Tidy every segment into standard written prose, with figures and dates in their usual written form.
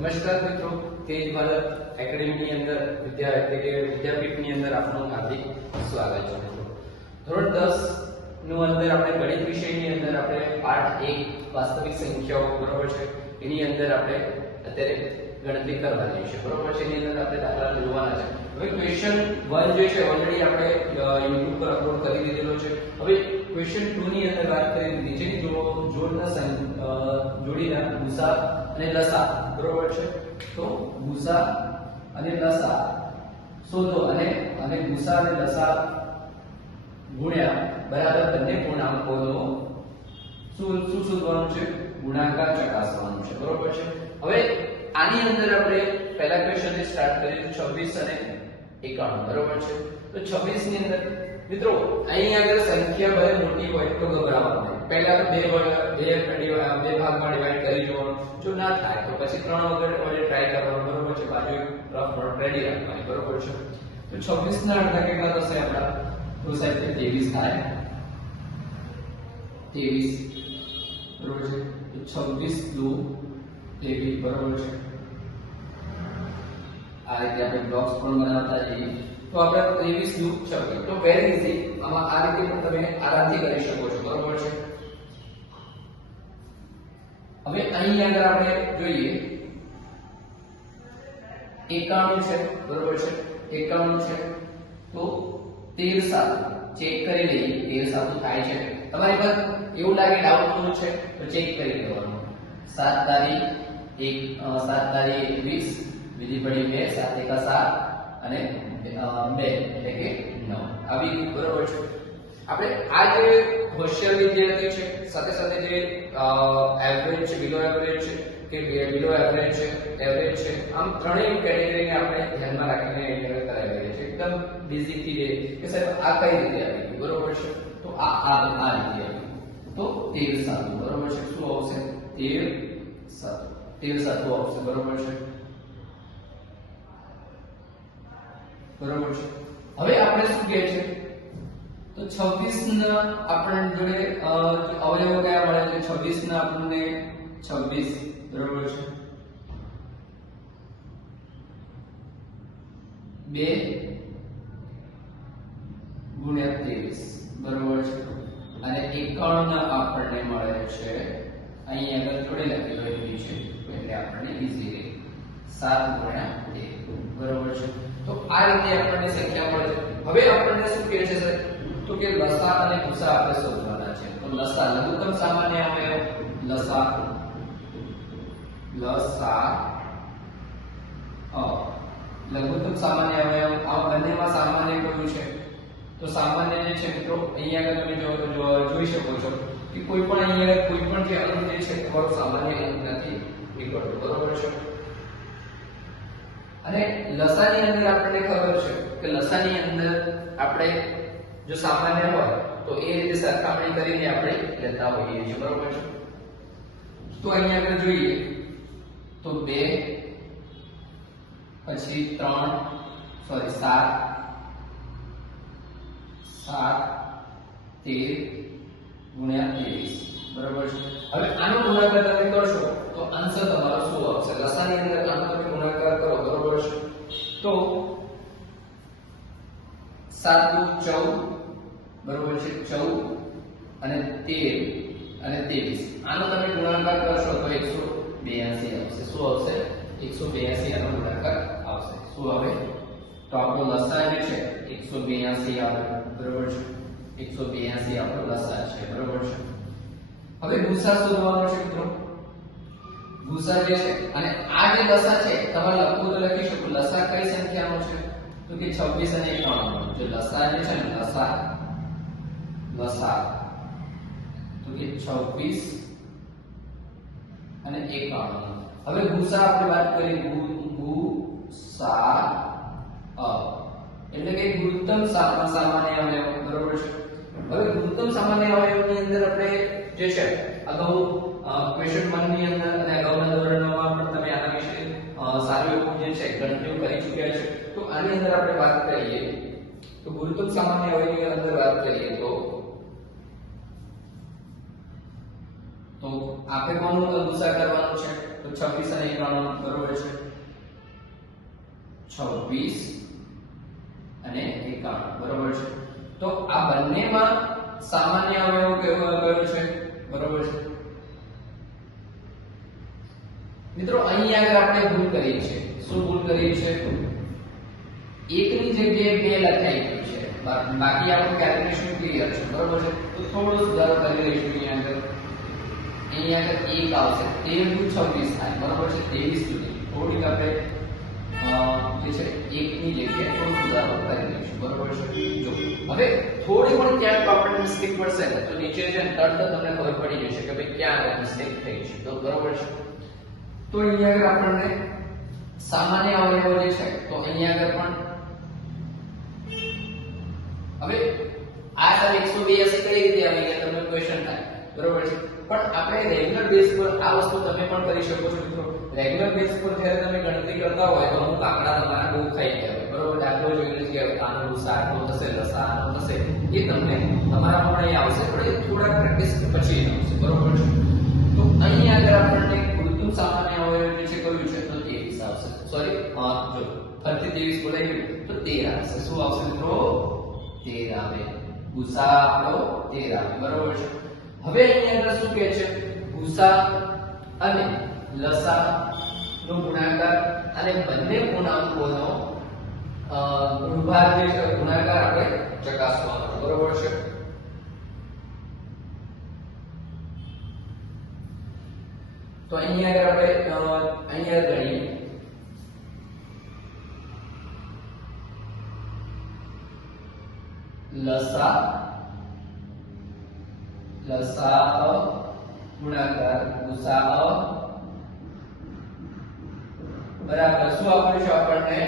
નમસ્કાર મિત્રો, તેજ ભારત એકેડેમીની અંદર વિદ્યાપીઠની અંદર આપનું હાર્દિક સ્વાગત છે મિત્રો. ધોરણ 10 નું અંદર આપણે ગણિત વિષયની અંદર આપણે પાઠ 1 વાસ્તવિક સંખ્યાઓ બરોબર છે, એની અંદર આપણે અત્યારે ગણતરી કરવાની છે બરોબર છે. એની અંદર આપણે દાખલા જોવાના છે. હવે ક્વેશ્ચન 1 જે છે ઓલરેડી આપણે YouTube પર અપલોડ કરી દીધેલો છે. હવે ક્વેશ્ચન 2 ની અંદર વાત કરી નીચેની જોડીના ગુસા અને લસા બરોબર છે. તો ગુસા અને લસા શોધો અને ગુસા અને લસા ગુણ્યા બરાબર બંને પૂર્ણાંકોનો શું શોધવાનું છે? ગુણાકાર ચકાસવાનું છે બરોબર છે. હવે આની અંદર આપણે પહેલા ક્વેશ્ચન થી સ્ટાર્ટ કરીએ 26 અને 51 બરોબર છે. તો 26 ની અંદર મિત્રો અહીં આગળ સંખ્યા ભલે મોટી હોય તો ગભરાવાનું નહીં. પહેલા તો બે ભાગમાં ડિવાઈડ કરી જોવાનું. જો ના થાય તો પછી 3 વડે ટ્રાય કરવાનું બરોબર છે. બાજુ રફ નોટ રેડી રાખવાની બરોબર છે. તો 26 ના અડધા કેટલા થશે આપડા? તો સાહેબ 23 થાય. 23 બરોબર છે. તો 26 દુ 23 બરોબર છે. આ રીતે આપણે બ્લોક્સ પણ બનાવતા જઈએ તો આપણે 23 દુ 26. તો વેરી ઈઝી. આમાં આ રીતે પણ તમે આરામથી કરી શકો છો બરોબર છે. હવે અહીં આગળ આપણે જોઈએ 91 છે બરોબર છે. 91 છે તો 13 સાતું ચેક કરી લઈએ. 13 સાતું થાય છે? તમારી પર એવું લાગે ડાઉટફુલ છે તો ચેક કરી લેવાનું. 7 તારી 1 7 તારી 21 બીજી પડી 2 7 એકા 7 અને 2 એટલે કે 9 આવી બરોબર છે. આપણે આ જે હોશિયાર વિદ્યાર્થી છે સાથે સાથે જે એવરેજ છે, બિલો એવરેજ છે કે બિલો એવરેજ છે, એવરેજ છે, આમ ત્રણેય કેટેગરીને આપણે ધ્યાનમાં રાખીને અહીંયા કરાવી રહ્યા છે. એકદમ બેઝિકથી જે કે સાહેબ આ કઈ રીતે આવી બરોબર છે. તો આ રીતે આવી તો 13 સાતું બરોબર છે. શું આવશે? 13 સાતું આવશે બરોબર છે. બરોબર છે. હવે આપણે શું કહે છે તો 26 ના આપણ જોડે અવયવો કયા મળે છે? 26 ના આપણને 26 બરોબર છે 2 ગુણ્યા 23 બરોબર છે. અને 51 ના આપણને મળે છે અહીં આગળ જોડે લખેલું છે એટલે આપણને ઈઝી રહે 7 ગુણ્યા 2 બરોબર છે. તો આ રીતે આપણને સંખ્યા મળે છે. હવે આપણને શું કહે છે સર? તો કે લસા અને ગુસા આપણે શોધવાના છે. તો લસા લઘુત્તમ સામાન્ય અવયવ લસા લઘુત્તમ સામાન્ય અવયવ આ બંનેમાં સામાન્ય કયું છે? તો સામાન્ય જે છે મિત્રો અહીંયા આગળ તમે જોઈ શકો છો કે કોઈ પણ અહીંયા કોઈ પણ જે અંક જે છે તમારો સામાન્ય અંક નથી નીકળતો બરોબર છે. અને લસાની અંદર આપણને ખબર છે કે લસાની અંદર આપણે જો સામાન્ય હોય તો એ રીતે સરખામણી કરીને આપણે લેતા હોઈએ છીએ બરોબર છે. તો અહીંયા આગળ જોઈએ તો 2 પછી 7 13 ગુણ્યા 23 બરોબર છે. હવે આનો ગુણાકાર તમે કરશો તો આન્સર તમારો શું આવશે? લસાની અંદર આનો તમે ગુણાકાર કરો બરોબર છે તો 7 દુ 14 બરોબર છે. 14 અને 13 અને 23 આનો તમે ગુણાકાર કરશો તો 182 આવશે. શું આવશે? 182 આનો ગુણાકાર આવશે. શું આવે? તો આપણો લસા જે છે 182 આવે બરોબર છે. 182 આપણો લસા છે બરોબર છે. હવે ગુસા શોધવાનો છે મિત્રો. ગુસા જે છે અને આ જે લસા છે તમારે લખવું તો લખી શકો. લસા કઈ સંખ્યાનો છે? તો કે 26 અને 51. જો લસા જે છે ને લસા તો કે 26 અને 51. હવે ગુસા આપણે વાત કરી ગુસા એટલે કે ગુરુત્તમ સામાન્ય અવયવ બરોબર છે. હવે ગુરુત્તમ સામાન્ય અવયવની અંદર આપણે જે છે અગાઉ ક્વેશ્ચન 1 ની અંદર અને અગાઉના ધોરણોમાં પણ તમે આના વિશે સારું એવું જે છે ગણતરીઓ કરી ચૂક્યા છે. તો આની અંદર આપણે વાત કરીએ તો ગુરુત્તમ સામાન્ય અવયવની અંદર વાત કરીએ તો આપણે કોનું ગુસા કરવાનું છે? તો 26 અને 91 બરોબર છે 26 અને 91 બરોબર છે તો આ બંનેમાં સામાન્ય અવયવ કયો છે બરોબર છે મિત્રો અહીં આગળ આપણે ભૂલ કરી છે શું ભૂલ કરી છે એકની જગ્યાએ 2 લખાઈ ગયું છે બાકી આપણું કેલ્ક્યુલેશન ક્લિયર છે બરોબર છે તો થોડો સુધારો કરી લઈશું અહીં આગળ 1 આવશે 13 નું 26 થાય બરોબર છે 23 સુધી થોડીક આપણે જે છે એકની જગ્યાએ થોડો સુધારો કરી લઈશું બરોબર છે જો હવે થોડી પણ ક્યાંક આપણને મિસ્ટેક પડશે તો નીચે છે તરત તમને ખબર પડી જશે કે ભાઈ ક્યાં આગળ મિસ્ટેક થઈ છે તો બરોબર છે તો અહીંયા આગળ આપણને સામાન્ય અવયવો જે છે તો અહીંયા આગળ પણ હવે આ સર 182 કઈ રીતે આવી ગયા તમને ક્વેશ્ચન થાય બરોબર છે પણ આપણે રેગ્યુલર બેઝ પર આ વસ્તુ તમે પણ કરી શકો છો મિત્રો રેગ્યુલર બેઝ પર જ્યારે તમે ગણતરી કરતા હોય તો અમુક આંકડા તમારા બહુ થઈ ગયા હોય બરોબર દાખલો જોઈને કે આનો ગુસાઅ થશે લસાઅ થશે એ તમને તમારા પણ અહીં આવશે પણ એ થોડા પ્રેક્ટિસ પછી આવશે બરોબર છે તો અહીં આગળ આપણને કૃત્રિમ સામાન્ય અવયવ જે છે કયું છે તો 23 આવશે સોરી જો ફરીથી 23 બોલાઈ ગયું તો 13 આવશે શું આવશે મિત્રો 13 આવે ગુસાઅ આપણો 13 આવે બરોબર છે હવે અહીં આગળ શું કહે છે ગુસાઅ અને લસાઅ નો ગુણાકાર અને બંને પૂર્ણાંકોનો ગુણભાર જે છે ગુણાકાર આપણે ચકાસવાનો બરોબર છે તો અહીં આગળ આપણે અહીંયા ગણીએ લસાઅ ગુણાકાર ગુસાઅ બરાબર શું આપ્યું છે આપણને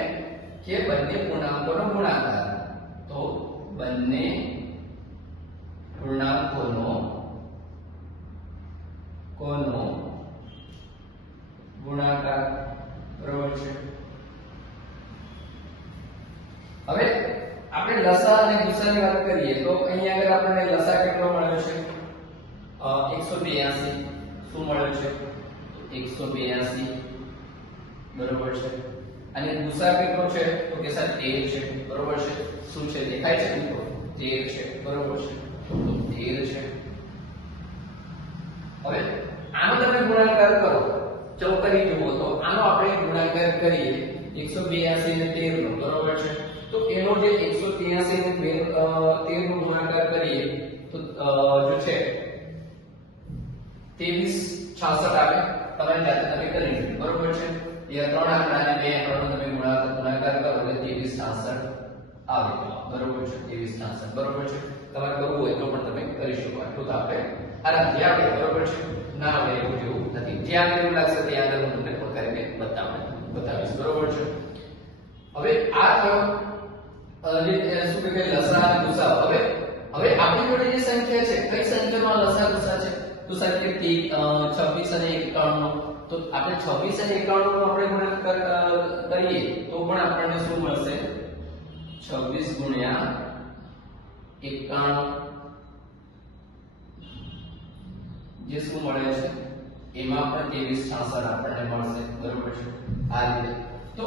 કે બંને પૂર્ણાંકોનો ગુણાકાર તો બંને પૂર્ણાંકોનો ગુણાકાર બરાબર છે હવે આપણે લસાઅ અને ગુસાઅની વાત કરીએ તો અહીં આગળ આપણને લસાઅ કેટલો મળ્યો છે 182 શું મળ્યો છે 182 બરોબર છે અને ગુસાઅ કેટલો છે તો કે સર 13 છે બરોબર છે શું છે દેખાય છે મિત્રો 13 છે બરોબર છે તો 13 છે હવે આનો તમે ગુણાકાર કરો ચલો કરી જુઓ તો આનો આપણે ગુણાકાર કરીએ 182 ને 13 નો બરોબર છે તો એનો જે 183 ને 13 નો ગુણાકાર કરીએ તો જો છે 2366 આવે તમારી જાતે તમે કરી લો બરોબર છે એ ત્રણ આંકડાને બે આંકડાનો તમે ગુણાકાર કરો એટલે 2366 આવે બરોબર છે 2366 બરોબર છે તમારે કરવું હોય તો પણ તમે કરી શકો આટલું તો આપણે આરામથી આવડે બરોબર છે ના આવડે એવું જેવું નથી જ્યાં એવું લાગશે ત્યાં આગળ હું તમને કરીને બતાવીશ બરોબર છે હવે આ થયો શું કે લસાઅ ગુસાઅ હવે આપણી જોડે જે સંખ્યા છે કઈ સંખ્યામાં લસાઅ ગુસાઅ છે તો સંખ્યા 26 અને 51 તો આપણે 26 અને 51 નો આપણે ગુણાકાર કરીએ તો પણ આપણને શું મળશે 26 ગુણ્યા 51 જે શું મળે છે એમાં પણ 2366 આપણને મળશે બરોબર છે આ રીતે તો